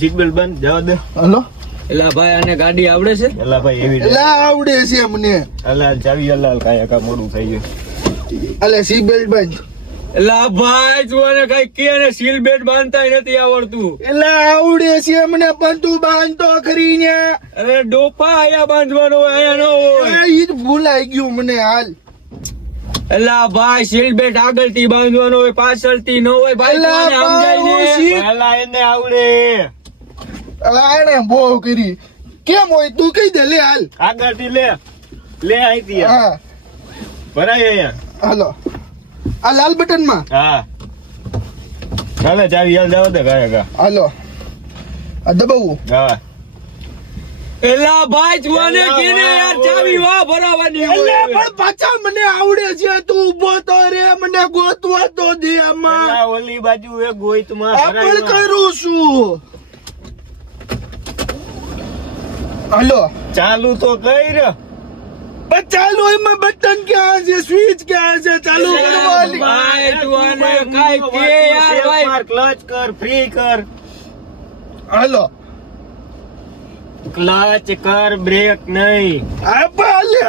Seat belt બંધ જવા દે. Hello એલા ભાઈ આને ગાડી આવડે છે? એલા ભાઈ એવી એલા આવડે છે મને. એલા ચાવી એલા કાયા કા મોડું થઈ ગયું. અલે સીટ બેલ્ટ બાંધ. એલા ભાઈ તું કઈ કે ને સીલ બેટ બાંધતા નથી આવડતું. એલા આવડે છે મને પણ તું બાંધતો ખરી ને. અરે ડોપા આયા બાંધવાનો હોય, આયા ન હોય. ઈ જ ભૂલાઈ ગયું મને હાલ. એલા ભાઈ સીલ બેટ આગળ થી બાંધવાનો હોય, પાછળ થી ન હોય ભાઈ. એલા તને સમજાય ને? એલા એને આવડે. આને બહુ કરી કેમ હોય તું કહી દે લે હાલ. આગળ થી લે અહીંથી હા ભરાય અહીંયા. હાલો આ લાલ બટન માં. હા ચાલે ચાવી હાલ જવા દે કાયા કા. હાલો આ દબાવું. હા એલા ભાઈ તું કે ને યાર ચાવી વાહ ભરાવાની એટલે હોય. પણ પાછા મને આવડે છે તું ઉભો તો રે મને ગોતવા તો દે આમાં. એલા ઓલી બાજુ એ ગોઈતમાં આ પણ કરું છું. હાલો ચાલુ તો કર. પણ ચાલુ એમાં બટન ક્યાં છે સ્વિચ ક્યાં છે ચાલુ કરવાની. ભાઈ તું આને કઈ કે યાર ભાઈ. ક્લચ કર ફ્રી કર. હાલો ક્લચ કર બ્રેક નહીં. આ પાલે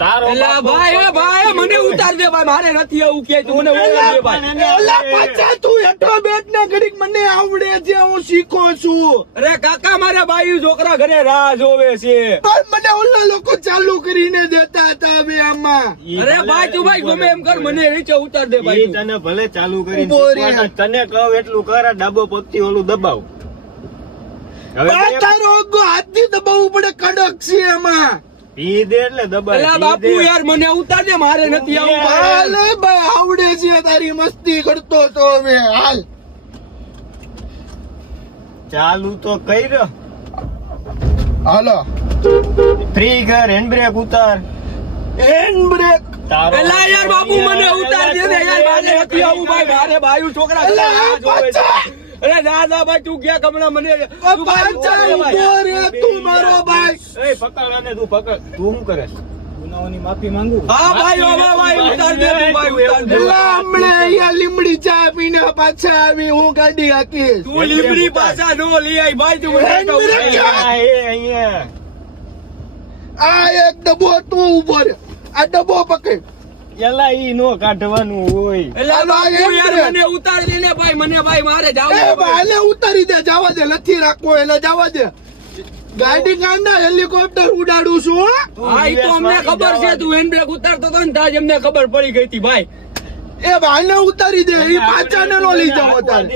તારો એલા ભાઈ એ ભાઈ મને ઉતાર દે ભાઈ, મારે નથી આવું કે તું મને ઉતાર દે ભાઈ. ઓલા પાછા તું હેઠો બેઠ ને ઘડીક મને આવડે છે હું શીખો છું. અરે કાકા મારા બાયું છોકરા ઘરે રાહ જોવે છે. પણ મને ઓલા લોકો ચાલુ કરીને દેતા હતા હવે આમાં. અરે ભાઈ તું ભાઈ ગમે એમ કર, મને નીચે ઉતાર દે ભાઈ. તને ભલે ચાલુ કરી ઉભો રે. તને કહું એટલું કર. ડાબો પગથી ઓલું દબાવ. હવે આ તારો અગ્ગો હાથથી દબાવવું પડે કડક છે એમાં. પી દે એટલે દબાવ. એલા બાપુ યાર મને ઉતાર દે, મારે નથી આવું ભાઈ. હાલે ભાઈ આવડે છે તારી મસ્તી કરતો તો હવે હાલ. ચાલુ તો કર. હાલો ફ્રી કર. હેન્ડ બ્રેક ઉતાર. Hand break. તારો એલા યાર બાપુ મને ઉતાર દે ને યાર, મારે નથી આવું ભાઈ. મારે બાયું છોકરા ઘરે એલા રાહ જોવે છે. પાછા. અરે ના ના ભાઈ તું ક્યાં કમણા મને તું ભાઈ પાછા ઉતાર દે ભાઈ. ઉભો રે તું મારો ભાઈ. એ પકડ આને તું પકડ. તું શું કરે? હા ભાઈ ઓ ભાઈ ઉતાર દે તું ભાઈ, ઉતાર દે. એલા હમણાં અહીંયા લીમડી ચા પીને પાછા આવી હું ગાડી હાકીશ. તું લીમડી પાછા નો લઈ આઈ ભાઈ, તું મને હેન્ડ બ્રેક ઉતાર દે. ક્યાં? અહીંયા આ એક ડબ્બો તું ઉભો રે. આ ડબ્બો પકડ. એલા ઈ નો કાઢવાનું હોય. એલા બાપુ યાર મને ઉતાર દે ને ભાઈ, મને ભાઈ મારે જાવું એ છે ભાઈ. ભાલે ઉતારી દે જવા દે નથી રાખવો એને જવા દે. ગાડી કાંડા હેલિકોપ્ટર ઉડાડું છું હો. હા ઈ તો અમને ખબર છે, તું હેન્ડ બ્રેક ઉતારતો તો ને તાજ અમને ખબર પડી ગઈ હતી ભાઈ. એ ભાઈને ઉતારી દે એ પાછા ને નો લઈ જાવ તારે.